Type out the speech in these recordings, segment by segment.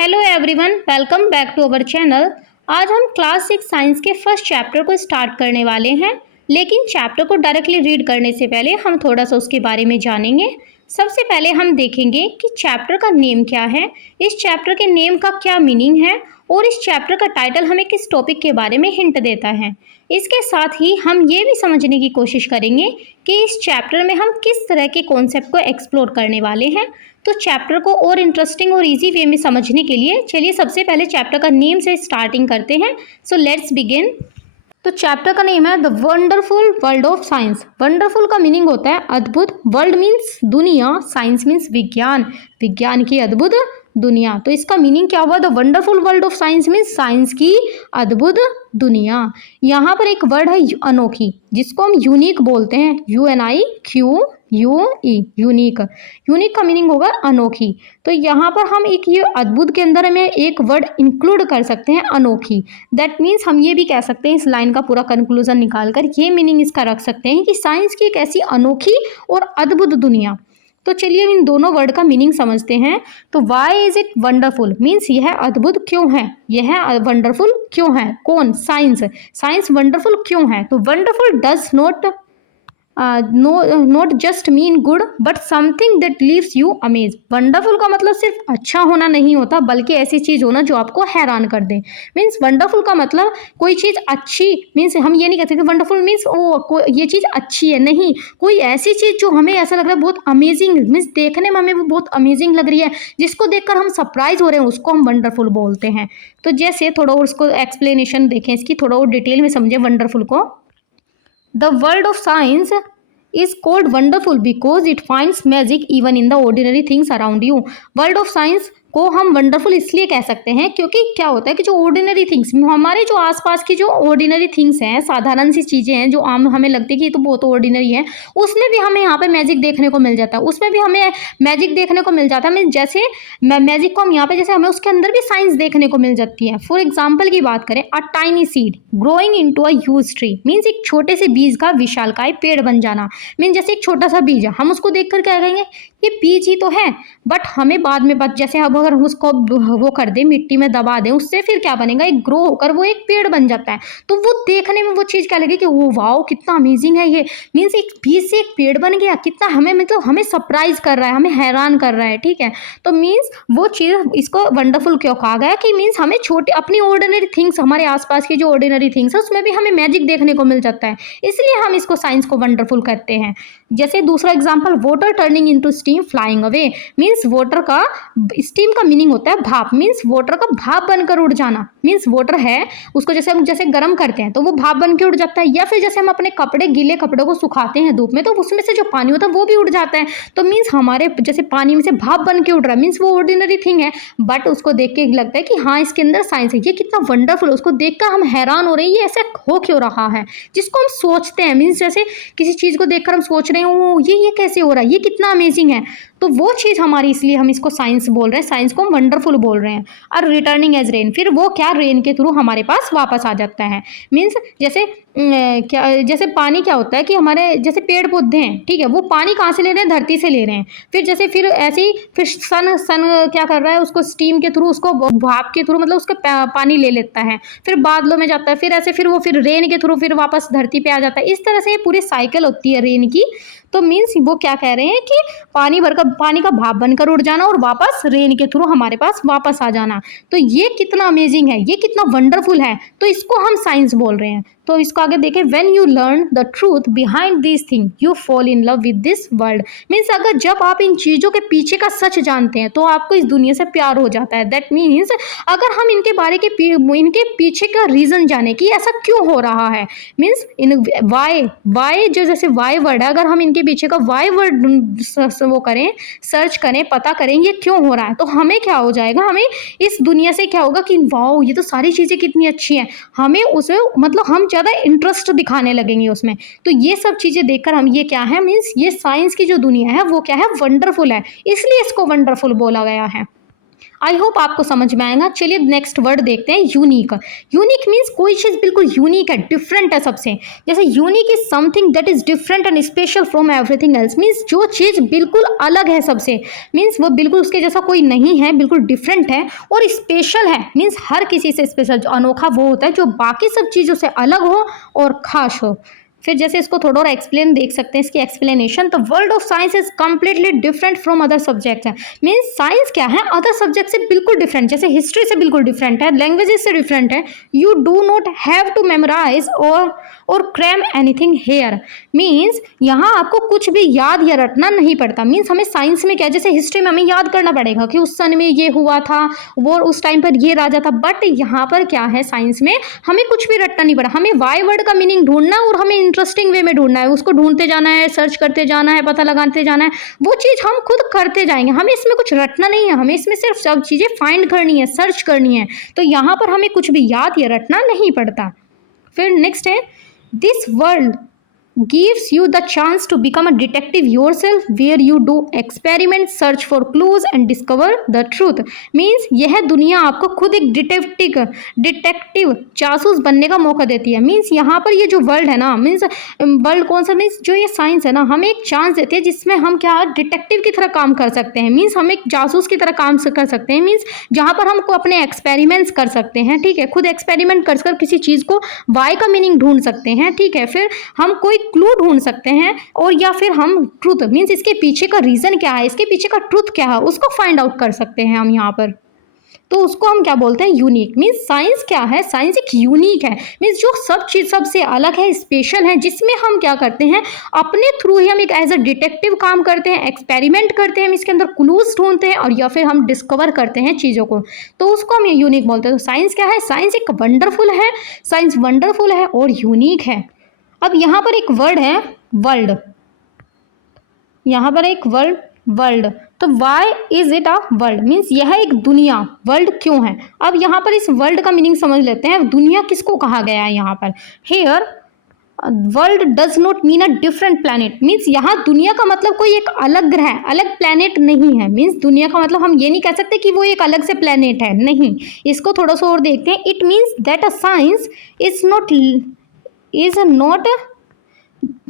Hello everyone, welcome back to our channel. आज हम class 6 science के फर्स्ट चैप्टर को स्टार्ट करने वाले हैं, लेकिन चैप्टर को डायरेक्टली रीड करने से पहले हम थोड़ा सा उसके बारे में जानेंगे। सबसे पहले हम देखेंगे कि चैप्टर का नेम क्या है, इस चैप्टर के नेम का क्या मीनिंग है और इस चैप्टर का टाइटल हमें किस टॉपिक के बारे में हिंट देता है। इसके साथ ही हम ये भी समझने की कोशिश करेंगे कि इस चैप्टर में हम किस तरह के कॉन्सेप्ट को एक्सप्लोर करने वाले हैं। तो चैप्टर को और इंटरेस्टिंग और इजी वे में समझने के लिए चलिए सबसे पहले चैप्टर का नेम से स्टार्टिंग करते हैं। So let's begin. तो चैप्टर का नेम है the wonderful world of science. Wonderful का मीनिंग होता है अद्भुत, वर्ल्ड मीन्स दुनिया, साइंस मीन्स विज्ञान, विज्ञान की अद्भुत दुनिया। तो इसका मीनिंग क्या हुआ? The wonderful world of science means science की अद्भुत दुनिया। यहाँ पर एक वर्ड है अनोखी, जिसको हम यूनिक बोलते हैं, UNIQUE, यूनिक। यूनिक का मीनिंग होगा अनोखी। तो यहाँ पर हम एक ये अद्भुत के अंदर में एक वर्ड इंक्लूड कर सकते हैं, अनोखी। दैट मीन्स हम ये भी कह सकते हैं, इस लाइन का पूरा कंक्लूजन निकाल कर ये मीनिंग इसका रख सकते हैं कि साइंस की एक ऐसी अनोखी और अद्भुत दुनिया। तो चलिए इन दोनों वर्ड का मीनिंग समझते हैं। तो why is it wonderful means यह अद्भुत क्यों है, यह वंडरफुल क्यों है। कौन? साइंस। साइंस वंडरफुल क्यों है? तो wonderful does not just mean good but something that leaves you amaze. Wonderful का मतलब सिर्फ अच्छा होना नहीं होता, बल्कि ऐसी चीज होना जो आपको हैरान कर दे। मीन्स वंडरफुल का मतलब कोई चीज अच्छी, मीन्स हम ये नहीं कहते कि वंडरफुल मीन्स ओ ये चीज अच्छी है, नहीं, कोई ऐसी चीज जो हमें ऐसा लग रहा है बहुत अमेजिंग, मीन्स देखने में हमें वो बहुत अमेजिंग लग रही है, जिसको देखकर हम सरप्राइज हो रहे हैं, उसको हम वंडरफुल बोलते हैं। तो जैसे थोड़ा और उसको एक्सप्लेनेशन देखें, इसकी थोड़ा और डिटेल में समझें वंडरफुल को। The world of science is called wonderful because it finds magic even in the ordinary things around you. World of science को हम वंडरफुल इसलिए कह सकते हैं क्योंकि क्या होता है कि जो ऑर्डिनरी थिंग्स, हमारे जो आसपास की जो ऑर्डिनरी थिंग्स हैं, साधारण सी चीज़ें हैं जो आम हमें लगती है कि ये तो बहुत ऑर्डिनरी है, उसमें भी हमें यहाँ पे मैजिक देखने को मिल जाता है, उसमें भी हमें मैजिक देखने को मिल जाता है। मीन जैसे मैजिक को हम यहाँ पे जैसे हमें उसके अंदर भी साइंस देखने को मिल जाती है। फॉर एग्जाम्पल की बात करें, a tiny seed growing into a huge tree means एक छोटे से बीज का विशालकाय पेड़ बन जाना। मीन जैसे एक छोटा सा बीज है, हम उसको देखकर क्या कहेंगे, ये बीज ही तो है, बट हमें बाद में जैसे अब अगर हम उसको वो कर दें, मिट्टी में दबा दें, उससे फिर क्या बनेगा, एक ग्रो होकर वो एक पेड़ बन जाता है। तो वो देखने में वो चीज़ क्या लगेगी कि वो वाओ कितना अमेजिंग है, ये मीन्स एक बीज से एक पेड़ बन गया, कितना हमें मतलब हमें सरप्राइज कर रहा है, हमें हैरान कर रहा है। ठीक है, तो मीन्स वो चीज़ इसको वंडरफुल क्यों कहा गया कि मीन्स हमें छोटे अपनी ऑर्डिनरी थिंग्स, हमारे आसपास की जो ऑर्डिनरी थिंग्स है उसमें भी हमें मैजिक देखने को मिल जाता है, इसलिए हम इसको साइंस को वंडरफुल कहते हैं। जैसे दूसरा example, water turning into steam flying away means water का, स्टीम का मीनिंग होता है भाप, मीन्स वाटर का भाप बनकर उड़ जाना। मीन्स वाटर है, उसको जैसे हम जैसे गर्म करते हैं तो वो भाप बन के उड़ जाता है, या फिर जैसे हम अपने कपड़े, गीले कपड़ों को सुखाते हैं धूप में, तो उसमें से जो पानी होता है वो भी उड़ जाता है। तो मीन्स हमारे जैसे पानी में से भाप बन के उड़ रहा है, मीन्स वो ऑर्डिनरी थिंग है, बट उसको देख के लगता है कि हाँ इसके अंदर साइंस है, ये कितना वंडरफुल, उसको देखकर हम हैरान हो रहे हैं, ये ऐसा हो क्यों रहा है, जिसको हम सोचते हैं। मीन्स जैसे किसी चीज़ को देखकर हम सोच रहे हैं ये कैसे हो रहा है, ये कितना अमेजिंग है, तो वो चीज़ हमारी, इसलिए हम इसको साइंस बोल रहे हैं, साइंस को हम वंडरफुल बोल रहे हैं। और रिटर्निंग एज रेन, फिर वो क्या, रेन के थ्रू हमारे पास वापस आ जाता है। मीन्स जैसे क्या, जैसे पानी क्या होता है कि हमारे जैसे पेड़ पौधे हैं, ठीक है, वो पानी कहाँ से ले रहे हैं, धरती से ले रहे हैं, फिर जैसे फिर ऐसे ही फिर सन क्या कर रहा है, उसको स्टीम के थ्रू, उसको भाप के थ्रू मतलब उसका पानी ले लेता है, फिर बादलों में जाता है, फिर ऐसे फिर वो फिर रेन के थ्रू फिर वापस धरती पे आ जाता है। इस तरह से ये पूरी साइकिल होती है रेन की। तो मीन्स वो क्या कह रहे हैं कि पानी का भाप बनकर उड़ जाना और वापस रेन के थ्रू हमारे पास वापस आ जाना। तो ये कितना अमेजिंग है, ये कितना वंडरफुल है, तो इसको हम साइंस बोल रहे हैं। तो इसको आगे देखें, when you learn the truth behind this thing you fall in love with this world means अगर जब आप इन चीज़ों के पीछे का सच जानते हैं तो आपको इस दुनिया से प्यार हो जाता है। दैट मीन्स अगर हम इनके बारे के इनके पीछे का रीज़न जाने कि ऐसा क्यों हो रहा है, मीन्स इन वाई जो जैसे वाई वर्ड है, अगर हम इनके पीछे का वाई वर्ड वो करें, सर्च करें, पता करें ये क्यों हो रहा है, तो हमें क्या हो जाएगा, हमें इस दुनिया से क्या होगा कि वाओ ये तो सारी चीज़ें कितनी अच्छी हैं, हमें उसे मतलब हम ज़्यादा इंटरेस्ट दिखाने लगेंगे उसमें। तो ये सब चीज़ें देखकर हम ये क्या है, मीन्स ये साइंस की जो दुनिया है वो क्या है, वंडरफुल है, इसलिए इसको वंडरफुल बोला गया है। आई होप आपको समझ में आएगा। चलिए नेक्स्ट वर्ड देखते हैं, यूनिक। यूनिक मीन्स कोई चीज़ बिल्कुल यूनिक है, डिफरेंट है सबसे। जैसे unique is something that is different and special from everything else, means जो चीज़ बिल्कुल अलग है सबसे, मीन्स वो बिल्कुल उसके जैसा कोई नहीं है, बिल्कुल डिफरेंट है और स्पेशल है। मीन्स हर किसी से स्पेशल, जो अनोखा वो होता है जो बाकी सब चीज़ों से अलग हो और खास हो। फिर जैसे इसको थोड़ा और एक्सप्लेन देख सकते हैं, इसकी explanation. The world of science is completely different from other subjects है। मीन्स साइंस क्या है, अदर सब्जेक्ट से बिल्कुल डिफरेंट, जैसे हिस्ट्री से बिल्कुल डिफरेंट है, लैंग्वेजेस से डिफरेंट है। You do not have to memorise और क्रैम एनीथिंग हेयर। मीन्स यहाँ आपको कुछ भी याद या रटना नहीं पड़ता। मीन्स हमें साइंस में क्या, जैसे हिस्ट्री में हमें याद करना पड़ेगा कि उस सन में ये हुआ था, वो उस टाइम पर ये राजा था। बट यहाँ पर क्या है, साइंस में हमें कुछ भी रटना नहीं पड़ा, हमें वाई वर्ड का मीनिंग ढूंढना और हमें इंटरेस्टिंग वे में ढूंढना है, उसको ढूंढते जाना है, सर्च करते जाना है, पता लगाते जाना है, वो चीज़ हम खुद करते जाएंगे। हमें इसमें कुछ रटना नहीं है, हमें इसमें सिर्फ सब चीज़ें फाइंड करनी है, सर्च करनी है। तो यहाँ पर हमें कुछ भी याद या रटना नहीं पड़ता। फिर नेक्स्ट है, this world gives you the chance to become a detective yourself where you do experiments, search for clues and discover the truth। Means यह दुनिया आपको खुद एक डिटेक्टिव जासूस बनने का मौका देती है। मीन्स यहाँ पर ये जो वर्ल्ड है ना, मीन्स वर्ल्ड कौन सा, मीन्स जो ये साइंस है ना, हमें एक चांस देती है जिसमें हम क्या डिटेक्टिव की तरह काम कर सकते हैं। मीन्स हम एक जासूस की तरह काम कर सकते हैं। मीन्स जहाँ पर हमको अपने एक्सपेरिमेंट्स कर सकते हैं, ठीक है, खुद एक्सपेरिमेंट कर किसी चीज़ को वाई का मीनिंग ढूंढ सकते हैं, ठीक है। फिर हम कोई क्लू ढूंढ सकते हैं और या फिर हम ट्रूथ, मीन्स इसके पीछे का रीजन क्या है, इसके पीछे का ट्रूथ क्या है, उसको फाइंड आउट कर सकते हैं हम यहाँ पर। तो उसको हम क्या बोलते हैं, यूनिक। मीन्स साइंस क्या है, साइंस एक यूनिक है। मीन्स जो सब चीज़ सबसे अलग है, स्पेशल है, जिसमें हम क्या करते हैं, अपने थ्रू ही हम एक एज अ डिटेक्टिव काम करते हैं, एक्सपेरिमेंट करते हैं, हम इसके अंदर क्लूज ढूंढते हैं और या फिर हम डिस्कवर करते हैं चीज़ों को, तो उसको हम यूनिक बोलते हैं। तो साइंस क्या है, साइंस एक वंडरफुल है, साइंस वंडरफुल है और यूनिक है। अब यहाँ पर एक वर्ड है वर्ल्ड, यहाँ पर एक वर्ल्ड। तो why is it a world, means यह एक दुनिया, वर्ल्ड क्यों है। अब यहाँ पर इस वर्ल्ड का मीनिंग समझ लेते हैं, दुनिया किसको कहा गया है यहाँ पर। Here world does not mean a different planet, means यहाँ दुनिया का मतलब कोई एक अलग ग्रह, अलग प्लैनेट नहीं है। मीन्स दुनिया का मतलब हम ये नहीं कह सकते कि वो एक अलग से प्लैनेट है, नहीं। इसको थोड़ा सा और देखते हैं। It means that a science is not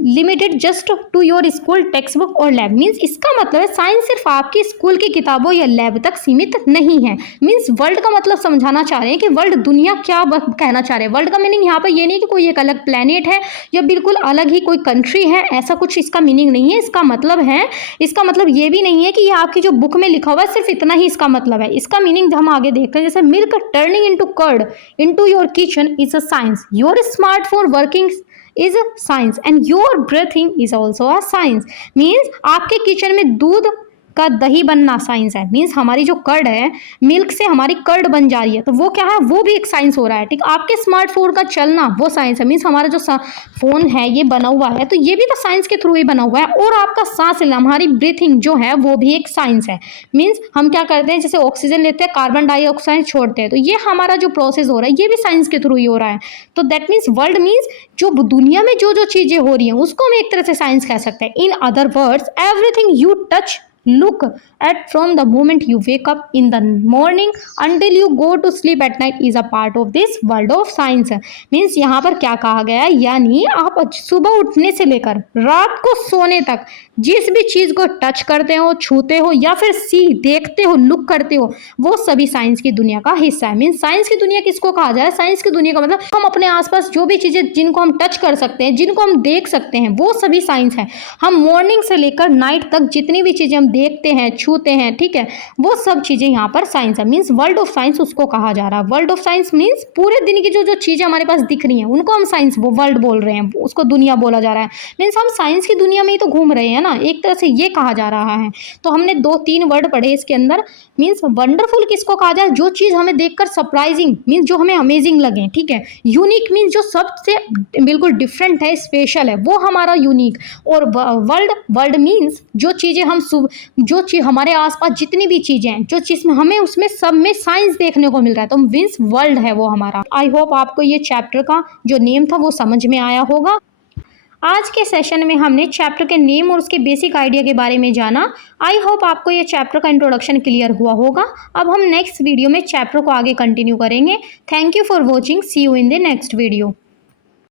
limited just to your school textbook और लैब। मीन्स इसका मतलब है साइंस सिर्फ आपकी स्कूल की किताबों या लैब तक सीमित नहीं है। मीन्स वर्ल्ड का मतलब समझाना चाह रहे हैं कि वर्ल्ड दुनिया क्या कहना चाह रहे हैं। वर्ल्ड का मीनिंग यहाँ पर ये नहीं कि कोई एक अलग प्लेनेट है या बिल्कुल अलग ही कोई कंट्री है, ऐसा कुछ इसका मीनिंग नहीं है। इसका मतलब ये भी नहीं है कि ये आपकी जो बुक में लिखा हुआ है सिर्फ इतना ही इसका मतलब है। इसका मीनिंग हम आगे देखते हैं। जैसे milk turning into curd into your kitchen is a science, your smartphone working is a science and your breathing is also a science। Means आपके किचन में दूध का दही बनना साइंस है। मीन्स हमारी जो कर्ड है, मिल्क से हमारी कर्ड बन जा रही है, तो वो क्या है, वो भी एक साइंस हो रहा है, ठीक। आपके स्मार्टफोन का चलना वो साइंस है। मीन्स हमारा जो फोन है ये बना हुआ है, तो ये भी तो साइंस के थ्रू ही बना हुआ है। और आपका सांस लेना, हमारी ब्रीथिंग जो है वो भी एक साइंस है। मीन्स हम क्या करते हैं, जैसे ऑक्सीजन लेते हैं, कार्बन डाइऑक्साइड छोड़ते हैं, तो ये हमारा जो प्रोसेस हो रहा है ये भी साइंस के थ्रू ही हो रहा है। तो दैट मीन्स वर्ल्ड मीन्स जो दुनिया में जो चीज़ें हो रही हैं उसको हम एक तरह से साइंस कह सकते हैं। In other words everything you touch look at from the moment you wake up in the morning until you go to sleep at night is a part of this world of science। Means यहाँ पर क्या कहा गया है, यानी आप सुबह उठने से लेकर रात को सोने तक जिस भी चीज़ को टच करते हो, छूते हो या फिर देखते हो, लुक करते हो, वो सभी साइंस की दुनिया का हिस्सा है। मीन्स साइंस की दुनिया किसको कहा जाए, साइंस की दुनिया का मतलब हम अपने आसपास जो भी चीज़ें जिनको हम टच कर सकते हैं, जिनको हम देख सकते हैं, वो सभी साइंस है। हम मॉर्निंग से लेकर नाइट तक जितनी भी चीज़ें हम देखते हैं, छूते हैं, ठीक है, वो सब चीज़ें यहाँ पर साइंस है। मीन्स वर्ल्ड ऑफ साइंस उसको कहा जा रहा है। वर्ल्ड ऑफ साइंस मीन्स पूरे दिन की जो चीज़ें हमारे पास दिख रही हैं उनको हम साइंस वो वर्ल्ड बोल रहे हैं, उसको दुनिया बोला जा रहा है। मीन्स हम साइंस की दुनिया में ही तो घूम रहे हैं ना, एक तरह से ये कहा जा रहा है। तो हमने 2-3 वर्ड पढ़े इसके अंदर। मीन्स वंडरफुल किसको कहा जाए, जो चीज़ हमें देखकर सरप्राइजिंग, मीन्स जो हमें अमेजिंग लगे, ठीक है। यूनिक मीन्स जो सबसे बिल्कुल डिफरेंट है, स्पेशल है, वो हमारा यूनिक। और वर्ल्ड मीन्स जो चीज़ें हम जो चीज़ हमारे आसपास जितनी भी चीज़ें हैं, जो चीज़ में हमें उसमें सब में साइंस देखने को मिल रहा है, तो मीन्स वर्ल्ड है वो हमारा। आई होप आपको ये चैप्टर का जो नेम था वो समझ में आया होगा। आज के सेशन में हमने चैप्टर के नेम और उसके बेसिक आइडिया के बारे में जाना। आई होप आपको ये चैप्टर का इंट्रोडक्शन क्लियर हुआ होगा। अब हम नेक्स्ट वीडियो में चैप्टर को आगे कंटिन्यू करेंगे। Thank you for watching. See you in the next video.